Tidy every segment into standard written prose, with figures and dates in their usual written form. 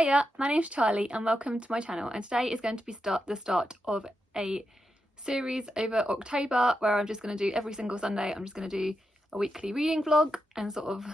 Hiya, my name's Charlie and welcome to my channel, and today is going to be the start of a series over October where I'm just going to do every single Sunday, I'm just going to do a weekly reading vlog and sort of,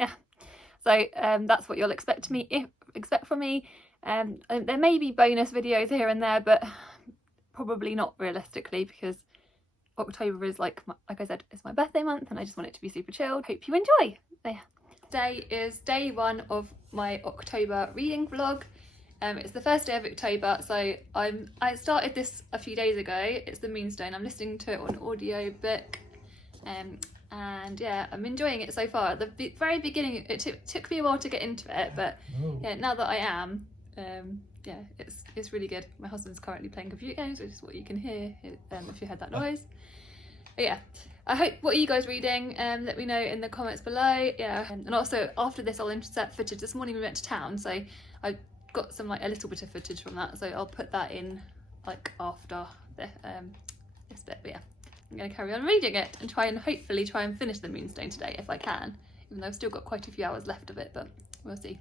yeah. So that's what you'll expect from me. There may be bonus videos here and there, but probably not realistically, because October is like I said, it's my birthday month and I just want it to be super chilled. Hope you enjoy. So yeah. Today is day one of my October reading vlog. It's the first day of October, so I started this a few days ago. It's the Moonstone. I'm listening to it on audio book, and yeah, I'm enjoying it so far. At the very beginning, it took me a while to get into it, but yeah, now that I am, yeah, it's really good. My husband's currently playing computer games, which is what you can hear if you heard that noise. But yeah, I hope, what are you guys reading? Let me know in the comments below. Yeah, and also after this I'll insert footage. This morning we went to town, so I got some a little bit of footage from that, so I'll put that in after this bit. But yeah, I'm going to carry on reading it and hopefully try and finish the Moonstone today if I can, even though I've still got quite a few hours left of it, but we'll see.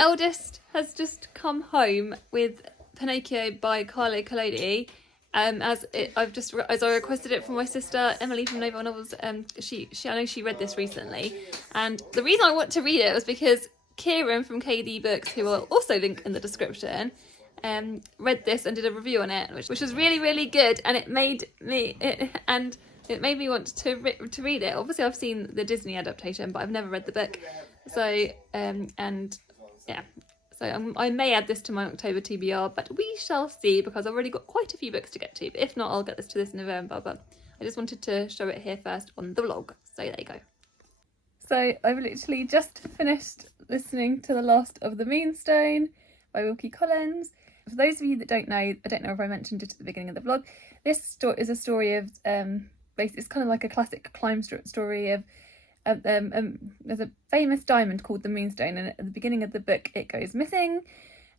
Eldest has just come home with Pinocchio by Carlo Collodi, as I requested it from my sister Emily from Nova Novels. I know she read this recently, and the reason I want to read it was because Kieran from KD Books, who will also link in the description, read this and did a review on it, which was really good, and it made me want to read it. Obviously I've seen the Disney adaptation, but I've never read the book, so yeah, so I may add this to my October TBR, but we shall see, because I've already got quite a few books to get to. But if not, I'll get this to this November, but I just wanted to show it here first on the vlog. So there you go. So I've literally just finished listening to the last of The Moonstone by Wilkie. For those of you that don't know, I don't know if I mentioned it at the beginning of the vlog, this is a story of, it's kind of like a classic crime story of, there's a famous diamond called the Moonstone, and at the beginning of the book it goes missing,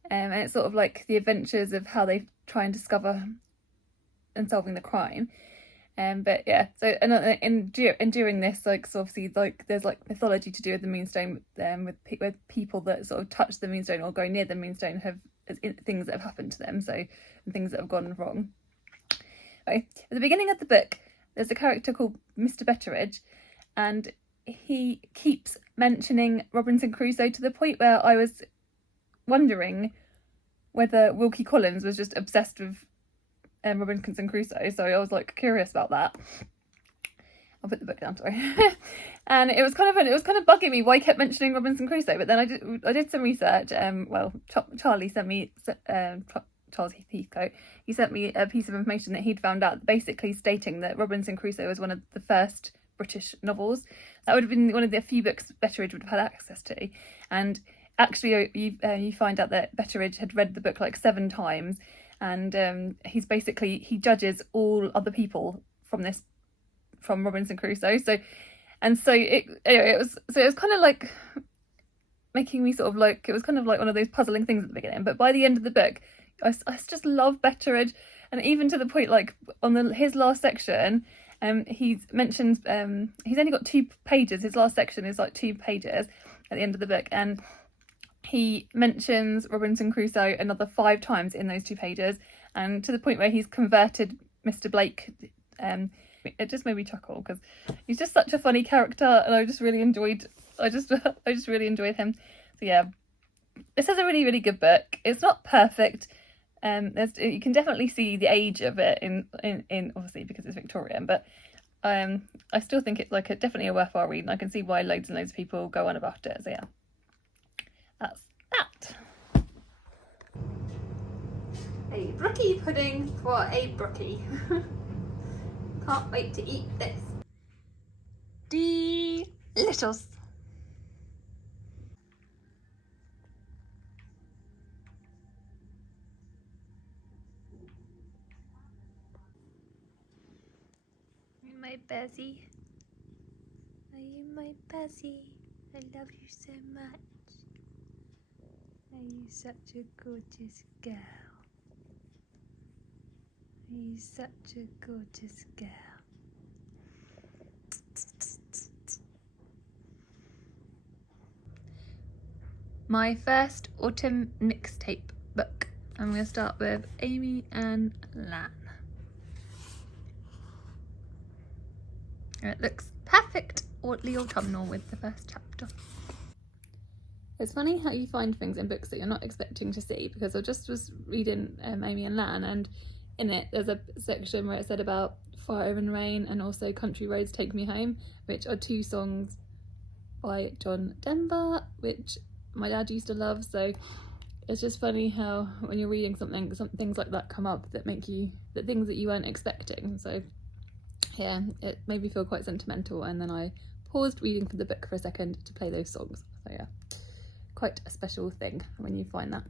and it's sort of like the adventures of how they try and discover and solving the crime. But yeah, so and during this, so obviously there's mythology to do with the Moonstone, with people that sort of touch the Moonstone or go near the Moonstone have things that have happened to them, so, and things that have gone wrong. Okay. At the beginning of the book there's a character called Mr. Betteridge, and he keeps mentioning Robinson Crusoe to the point where I was wondering whether Wilkie Collins was just obsessed with Robinson Crusoe, so I was curious about that. I'll put the book down, sorry. And it was kind of bugging me why he kept mentioning Robinson Crusoe, but then I did some research. Charlie sent me, Charles Heathcote, he sent me a piece of information that he'd found out, basically stating that Robinson Crusoe was one of the first British novels. That would have been one of the few books Betteridge would have had access to, and actually you find out that Betteridge had read the book 7 times, and he judges all other people from Robinson Crusoe. So it was kind of making me sort of it was kind of one of those puzzling things at the beginning, but by the end of the book I just love Betteridge, and even to the point on his last section, he mentions he's only got 2 pages. His last section is 2 pages at the end of the book, and he mentions Robinson Crusoe another 5 times in those 2 pages, and to the point where he's converted Mr. Blake. It just made me chuckle because he's just such a funny character, and I just really enjoyed him. So yeah, this is a really good book. It's not perfect. You can definitely see the age of it in obviously because it's Victorian, but I still think it's definitely a worthwhile read, and I can see why loads and loads of people go on about it. So yeah, that's that. A brookie pudding for a brookie. Can't wait to eat this. Delicious. My Bessie. Are you my Bessie? I love you so much. Are you such a gorgeous girl? Are you such a gorgeous girl? My first autumn mixtape book. I'm going to start with Amy and Lan. It looks perfectly autumnal with the first chapter. It's funny how you find things in books that you're not expecting to see, because I just was reading Amy and Lan, and in it there's a section where it said about Fire and Rain and also Country Roads Take Me Home, which are two songs by John Denver, which my dad used to love. So it's just funny how when you're reading something, some things like that come up that make you, that things that you weren't expecting. So yeah, it made me feel quite sentimental, and then I paused reading for the book for a second to play those songs. So yeah, quite a special thing when you find that.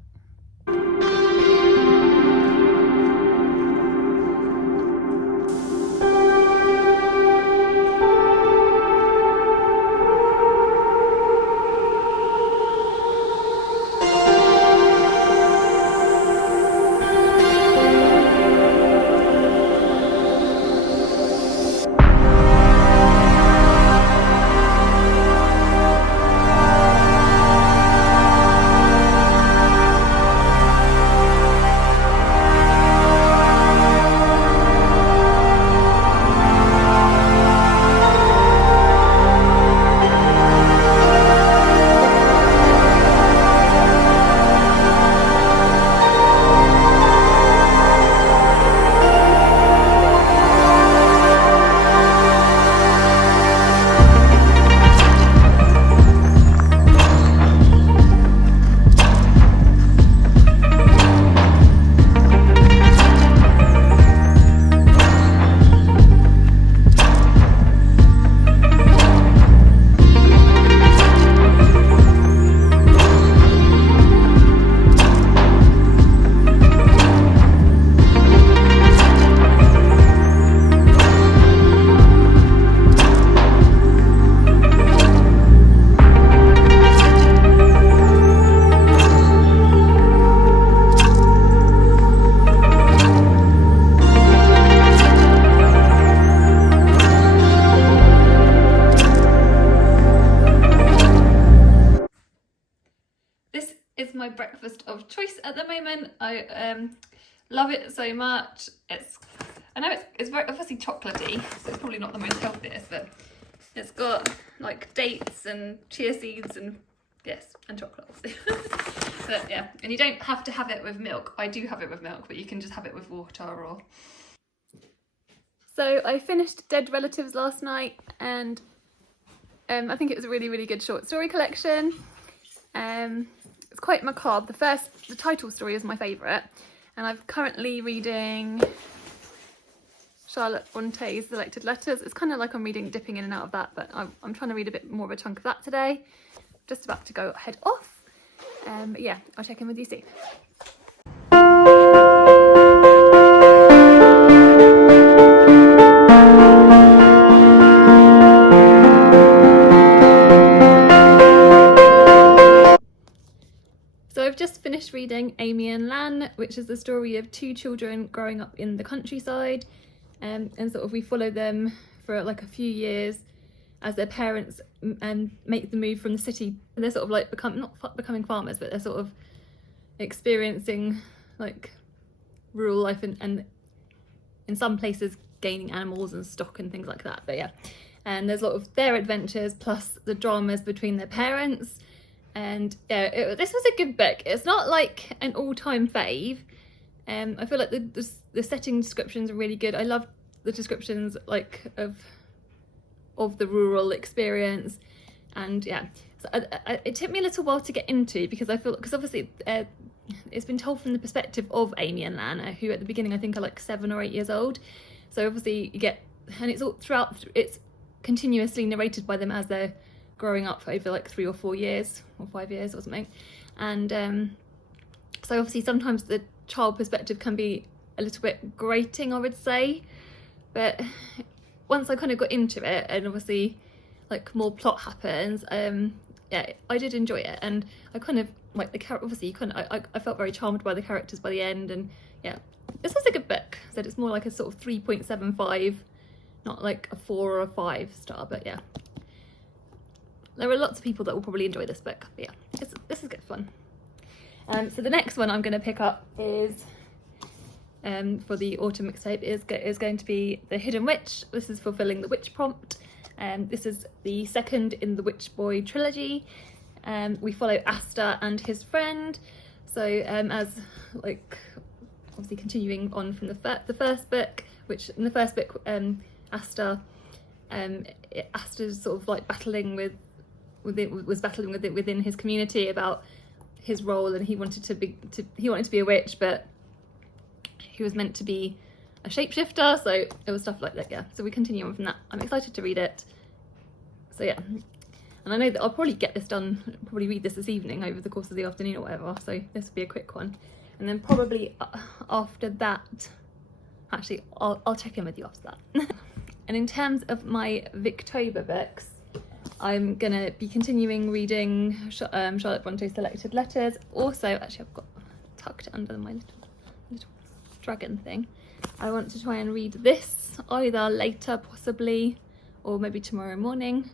My breakfast of choice at the moment. I love it so much. I know it's very obviously chocolatey, so it's probably not the most healthiest, but it's got like dates and chia seeds and yes, and chocolate obviously. But yeah, and you don't have to have it with milk. I do have it with milk, but you can just have it with water or. So I finished Dead Relatives last night, and I think it was a really, really good short story collection. It's quite macabre. The title story is my favourite, and I'm currently reading Charlotte Bronte's Selected Letters. It's kind of like I'm dipping in and out of that, but I'm trying to read a bit more of a chunk of that today. Just about to go head off. But yeah, I'll check in with you soon. I've just finished reading Amy and Lan, which is the story of two children growing up in the countryside, and sort of we follow them for like a few years as their parents make the move from the city, and they're sort of like not becoming farmers, but they're sort of experiencing like rural life and in some places gaining animals and stock and things like that. But yeah, and there's a lot of their adventures plus the dramas between their parents. And yeah, this was a good book. It's not like an all-time fave. I feel like the setting descriptions are really good. I love the descriptions like of the rural experience, and yeah, so it took me a little while to get into, because I feel, because obviously it's been told from the perspective of Amy and Lana, who at the beginning I think are like 7 or 8 years old. So obviously you get, and it's all throughout, it's continuously narrated by them as they're growing up over like 3 or 4 years or 5 years or something. And so obviously sometimes the child perspective can be a little bit grating, I would say, but once I kind of got into it, and obviously like more plot happens, yeah, I did enjoy it, and I kind of like the character. Obviously, I felt very charmed by the characters by the end, and yeah, this was a good book. So it's more like a sort of 3.75, not like a 4 or a 5 star, but yeah, there are lots of people that will probably enjoy this book. But yeah, this is good fun. So the next one I'm going to pick up is for the autumn mixtape is going to be The Hidden Witch. This is fulfilling the witch prompt. This is the second in the Witch Boy trilogy. We follow Aster and his friend. So as like obviously continuing on from the first book, which in the first book Aster's sort of like battling within his community about his role, and he wanted to be a witch, but he was meant to be a shapeshifter, so it was stuff like that. Yeah, so we continue on from that. I'm excited to read it. So yeah, and I know that I'll probably get this done, probably read this evening over the course of the afternoon or whatever, so this will be a quick one. And then probably after that, actually I'll check in with you after that. And in terms of my Victober books, I'm gonna be continuing reading Charlotte Bronte's Selected Letters. Also, actually I've got tucked under my little dragon thing. I want to try and read this either later possibly, or maybe tomorrow morning,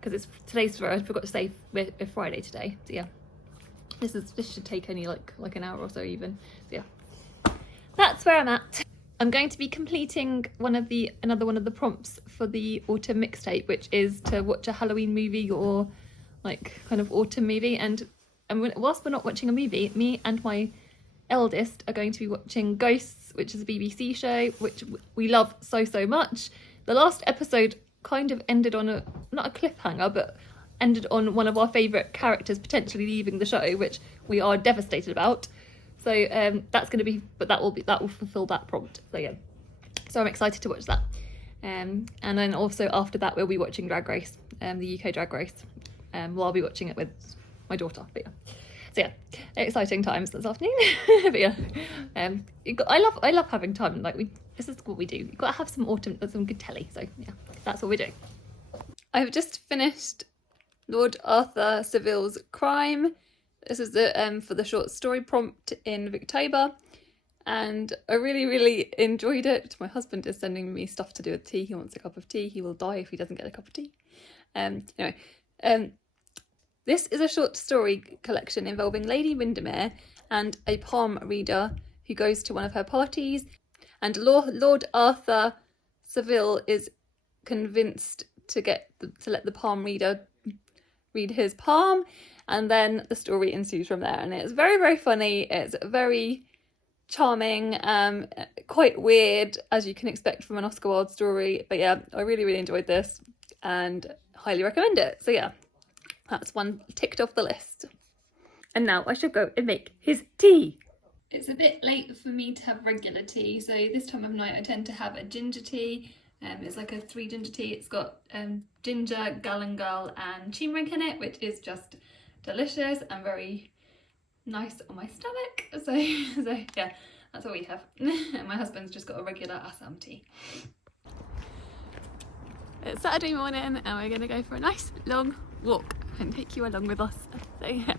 because I forgot to say we're Friday today. So yeah, this should take only like an hour or so even. So yeah, that's where I'm at. I'm going to be completing another one of the prompts for the autumn mixtape, which is to watch a Halloween movie or like kind of autumn movie. And whilst we're not watching a movie, me and my eldest are going to be watching Ghosts, which is a BBC show which we love so much. The last episode kind of ended on not a cliffhanger, but ended on one of our favourite characters potentially leaving the show, which we are devastated about. So that's going to be, but that will fulfill that prompt. So yeah, so I'm excited to watch that. And then also after that we'll be watching Drag Race, the UK Drag Race. Well, I'll be watching it with my daughter. But yeah, so yeah, exciting times this afternoon. But yeah, I love having time. Like this is what we do. You've got to have some good telly. So yeah, that's what we're doing. I've just finished Lord Arthur Savile's Crime. This is for the short story prompt in Victober, and I really enjoyed it. My husband is sending me stuff to do with tea. He wants a cup of tea. He will die if he doesn't get a cup of tea. Anyway, this is a short story collection involving Lady Windermere and a palm reader who goes to one of her parties, and Lord Arthur Savile is convinced to let the palm reader read his palm. And then the story ensues from there, and it's very funny. It's very charming, quite weird, as you can expect from an Oscar Wilde story. But yeah, I really enjoyed this and highly recommend it. So yeah, that's one ticked off the list. And now I should go and make his tea. It's a bit late for me to have regular tea, so this time of night I tend to have a ginger tea. It's like a 3 ginger tea. It's got ginger, galangal and turmeric in it, which is just delicious and very nice on my stomach. So yeah, that's what we have. And my husband's just got a regular Assam tea. It's Saturday morning and we're gonna go for a nice long walk and take you along with us. So yeah.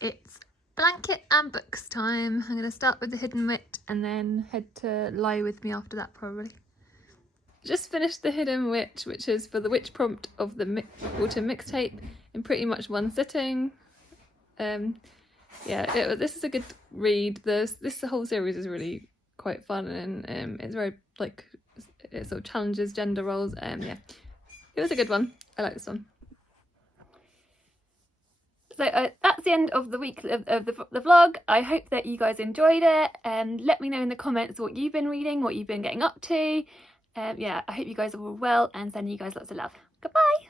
It's blanket and books time. I'm going to start with the Hidden Wit and then head to Lie With Me after that, probably. Just finished the Hidden Witch, which is for the witch prompt of the Autumn Mixtape, in pretty much one sitting. Yeah, this is a good read. This whole series is really quite fun, and it's very, like, it sort of challenges gender roles. Yeah, it was a good one. I like this one. So that's the end of the week of the vlog. I hope that you guys enjoyed it. Let me know in the comments what you've been reading, what you've been getting up to. Yeah, I hope you guys are all well, and sending you guys lots of love. Goodbye.